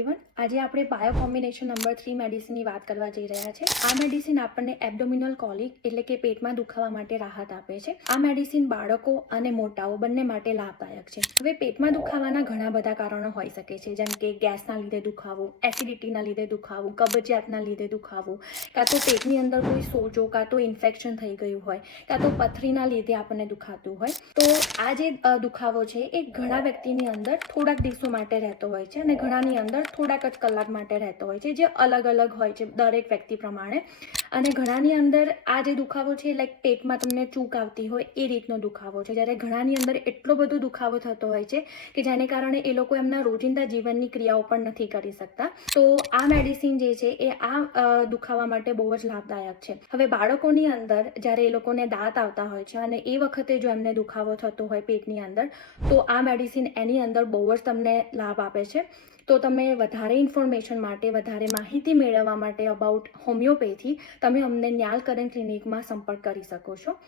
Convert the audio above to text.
Everyone, આજે આપણે bio combination number 3 મેડિસિનની વાત કરવા જઈ રહ્યા છે। આ મેડિસિન આપણને એબ્ડોમિનલ કોલિક એટલે કે પેટમાં દુખાવા માટે રાહત આપે છે। આ મેડિસિન બાળકો અને મોટાઓ બંને માટે લાભદાયક છે। હવે પેટમાં દુખાવાના ઘણા બધા કારણો હોઈ શકે છે, જેમ કે ગેસના લીધે દુખાવો, એસિડિટીના લીધે દુખાવો, કબજિયાતના લીધે દુખાવો, કાં તો પેટની અંદર કોઈ સોજો કાં તો ઇન્ફેક્શન થઈ ગયું હોય, કાં તો પથરીના લીધે આપણને દુખાતું હોય। તો આ જે દુખાવો છે એ ઘણા વ્યક્તિની અંદર થોડાક દિવસો માટે રહેતો હોય છે અને ઘણાની અંદર થોડાક જ કલાક માટે રહેતો હોય છે, જે અલગ અલગ હોય છે દરેક વ્યક્તિ પ્રમાણે। અને ઘણાની અંદર આ જે દુખાવો છે લાઈક પેટમાં તમને ચૂક આવતી હોય એ રીતનો દુખાવો છે, જ્યારે ઘણાની અંદર એટલો બધો દુખાવો થતો હોય છે કે જેને કારણે એ લોકો એમના રોજિંદા જીવનની ક્રિયાઓ પણ નથી કરી શકતા। તો આ મેડિસિન જે છે એ આ દુખાવા માટે બહુ જ લાભદાયક છે। હવે બાળકોની અંદર જ્યારે એ લોકોને દાંત આવતા હોય છે અને એ વખતે જો એમને દુખાવો થતો હોય પેટની અંદર, તો આ મેડિસિન એની અંદર બહુ જ તમને લાભ આપે છે। તો તમે વધારે ઇન્ફોર્મેશન માટે, વધારે માહિતી મેળવવા માટે અબાઉટ હોમિયોપેથી તમે અમને ન્યાલ કરન ક્લિનિકમાં સંપર્ક કરી શકો છો।